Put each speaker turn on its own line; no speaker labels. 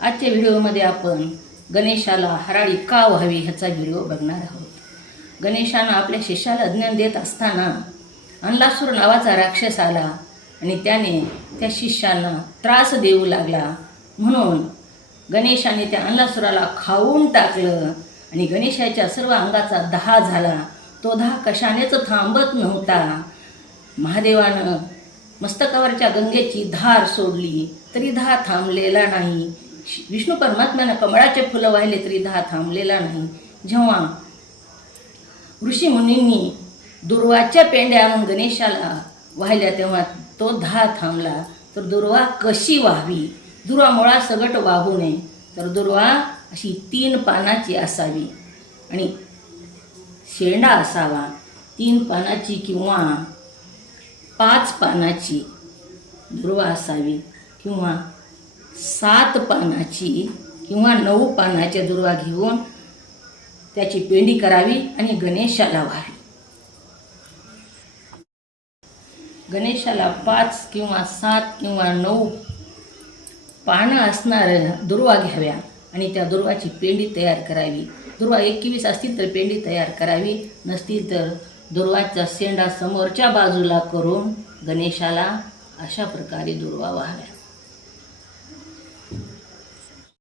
आजच्या व्हिडिओमध्ये आपण गणेशाला हराळी का व्हावी ह्याचा व्हिडिओ बघणार आहोत. गणेशानं आपल्या शिष्याला ज्ञान देत असताना अनलासूर नावाचा राक्षस आला आणि त्याने त्या शिष्यांना त्रास देऊ लागला. म्हणून गणेशाने त्या अनलासुराला खाऊन टाकलं आणि गणेशाच्या सर्व अंगाचा दहा झाला. तो दहा कशानेच थांबत नव्हता. महादेवानं मस्तकावरच्या गंगेची धार सोडली. तरी दहा थांबलेला नाही. विष्णू परमात्म्यानं कमळाचे फुलं वाहिले तरी दहा थांबलेला नाही. जेव्हा ऋषीमुनींनी दुर्वाच्या पेंड्या आणून गणेशाला वाहिल्या तेव्हा तो दहा थांबला. तर दुर्वा कशी व्हावी? दुर्वा मुळा सगट वाहू नये. तर दुर्वा अशी तीन पानाची असावी आणि शेंडा असावा. तीन पानाची किंवा पाच पानाची दुर्वा असावी किंवा सात पानाची किंवा नऊ पानाच्या दुर्वा घेऊन त्याची पेंडी करावी आणि गणेशाला व्हावी गणेशाला पाच किंवा सात किंवा नऊ पानं असणाऱ्या दुर्वा घ्याव्या आणि त्या दुर्वाची पेंडी तयार करावी. दुर्वा एकवीस असतील तर पेंडी तयार करावी नसतील तर दुर्वाचा शेंडा समोरच्या बाजूला करून गणेशाला अशा प्रकारे दुर्वा व्हाव्या.